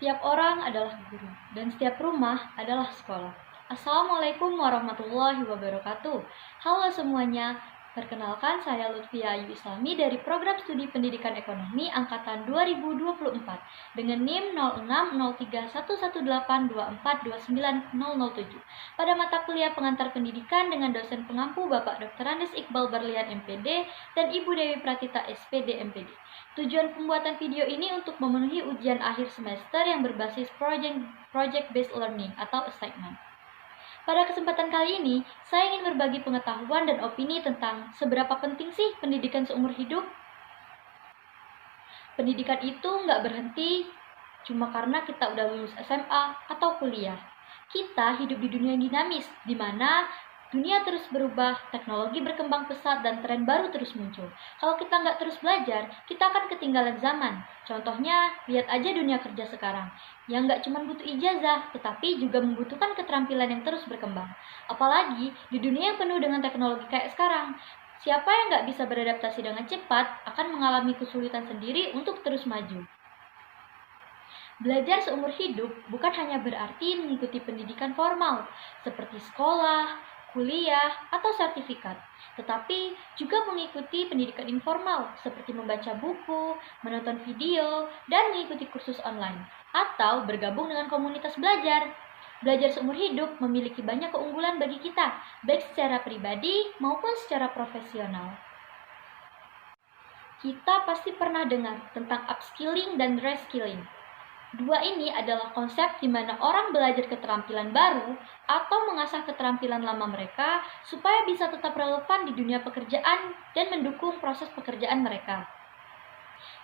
Setiap orang adalah guru, dan setiap rumah adalah sekolah. Assalamualaikum warahmatullahi wabarakatuh. Halo semuanya, perkenalkan saya Lutfia Ayu Islami dari Program Studi Pendidikan Ekonomi Angkatan 2024 dengan NIM 06031182429007 pada mata kuliah pengantar pendidikan dengan dosen pengampu Bapak Dr. Andes Iqbal Berlian MPD dan Ibu Dewi Pratita SPD MPD. Tujuan pembuatan video ini untuk memenuhi ujian akhir semester yang berbasis project-based learning atau assignment. Pada kesempatan kali ini, saya ingin berbagi pengetahuan dan opini tentang seberapa penting sih pendidikan seumur hidup. Pendidikan itu nggak berhenti cuma karena kita udah lulus SMA atau kuliah. Kita hidup di dunia yang dinamis, di mana dunia terus berubah, teknologi berkembang pesat, dan tren baru terus muncul. Kalau kita nggak terus belajar, kita akan ketinggalan zaman. Contohnya, lihat aja dunia kerja sekarang, yang nggak cuma butuh ijazah, tetapi juga membutuhkan keterampilan yang terus berkembang. Apalagi di dunia yang penuh dengan teknologi kayak sekarang, siapa yang nggak bisa beradaptasi dengan cepat akan mengalami kesulitan sendiri untuk terus maju. Belajar seumur hidup bukan hanya berarti mengikuti pendidikan formal, seperti sekolah, kuliah, atau sertifikat, tetapi juga mengikuti pendidikan informal, seperti membaca buku, menonton video, dan mengikuti kursus online, atau bergabung dengan komunitas belajar. Belajar seumur hidup memiliki banyak keunggulan bagi kita, baik secara pribadi maupun secara profesional. Kita pasti pernah dengar tentang upskilling dan reskilling. Dua ini adalah konsep di mana orang belajar keterampilan baru atau mengasah keterampilan lama mereka supaya bisa tetap relevan di dunia pekerjaan dan mendukung proses pekerjaan mereka.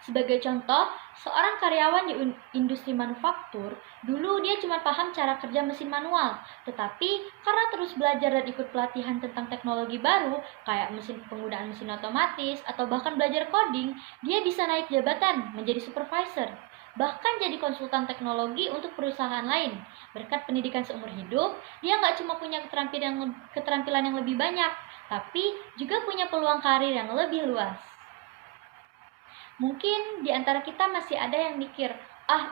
Sebagai contoh, seorang karyawan di industri manufaktur, dulu dia cuma paham cara kerja mesin manual, tetapi karena terus belajar dan ikut pelatihan tentang teknologi baru, kayak penggunaan mesin otomatis, atau bahkan belajar coding, dia bisa naik jabatan menjadi supervisor, bahkan jadi konsultan teknologi untuk perusahaan lain. Berkat pendidikan seumur hidup, dia nggak cuma punya keterampilan yang lebih banyak, tapi juga punya peluang karir yang lebih luas. Mungkin di antara kita masih ada yang mikir,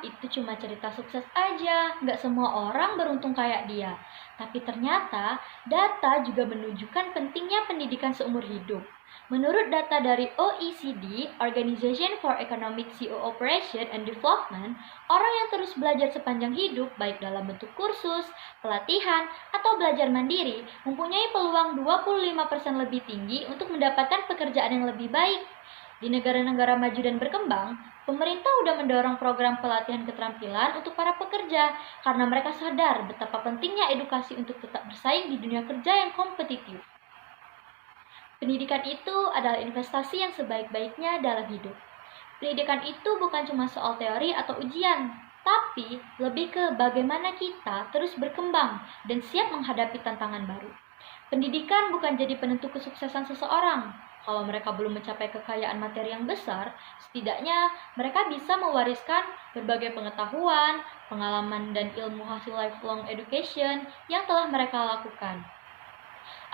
itu cuma cerita sukses aja, nggak semua orang beruntung kayak dia. Tapi ternyata, data juga menunjukkan pentingnya pendidikan seumur hidup. Menurut data dari OECD, Organization for Economic Cooperation and Development, orang yang terus belajar sepanjang hidup, baik dalam bentuk kursus, pelatihan, atau belajar mandiri, mempunyai peluang 25% lebih tinggi untuk mendapatkan pekerjaan yang lebih baik. Di negara-negara maju dan berkembang, pemerintah sudah mendorong program pelatihan keterampilan untuk para pekerja karena mereka sadar betapa pentingnya edukasi untuk tetap bersaing di dunia kerja yang kompetitif. Pendidikan itu adalah investasi yang sebaik-baiknya dalam hidup. Pendidikan itu bukan cuma soal teori atau ujian, tapi lebih ke bagaimana kita terus berkembang dan siap menghadapi tantangan baru. Pendidikan bukan jadi penentu kesuksesan seseorang. Kalau mereka belum mencapai kekayaan materi yang besar, setidaknya mereka bisa mewariskan berbagai pengetahuan, pengalaman, dan ilmu hasil lifelong education yang telah mereka lakukan.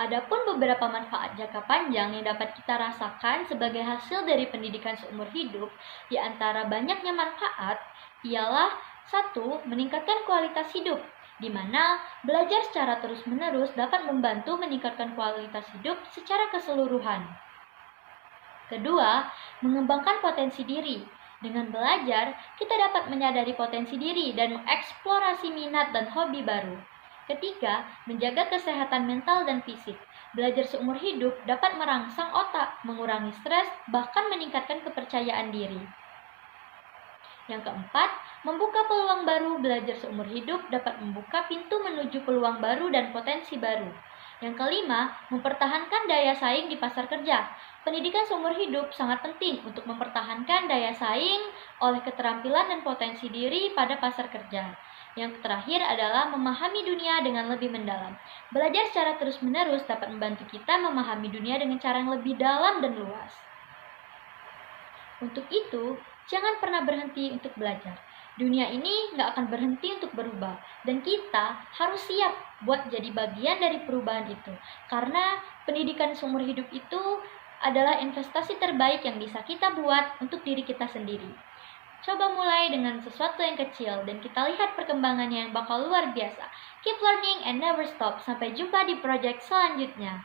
Adapun beberapa manfaat jangka panjang yang dapat kita rasakan sebagai hasil dari pendidikan seumur hidup, di antara banyaknya manfaat, ialah 1. Meningkatkan kualitas hidup, di mana belajar secara terus-menerus dapat membantu meningkatkan kualitas hidup secara keseluruhan. Kedua, mengembangkan potensi diri. Dengan belajar, kita dapat menyadari potensi diri dan mengeksplorasi minat dan hobi baru. Ketiga, menjaga kesehatan mental dan fisik. Belajar seumur hidup dapat merangsang otak, mengurangi stres, bahkan meningkatkan kepercayaan diri. Yang keempat, membuka peluang baru. Belajar seumur hidup dapat membuka pintu menuju peluang baru dan potensi baru. Yang kelima, mempertahankan daya saing di pasar kerja. Pendidikan seumur hidup sangat penting untuk mempertahankan daya saing oleh keterampilan dan potensi diri pada pasar kerja. Yang terakhir adalah memahami dunia dengan lebih mendalam. Belajar secara terus-menerus dapat membantu kita memahami dunia dengan cara yang lebih dalam dan luas. Untuk itu, jangan pernah berhenti untuk belajar. Dunia ini nggak akan berhenti untuk berubah, dan kita harus siap buat jadi bagian dari perubahan itu. Karena pendidikan seumur hidup itu adalah investasi terbaik yang bisa kita buat untuk diri kita sendiri. Coba mulai dengan sesuatu yang kecil dan kita lihat perkembangannya yang bakal luar biasa. Keep learning and never stop. Sampai jumpa di project selanjutnya.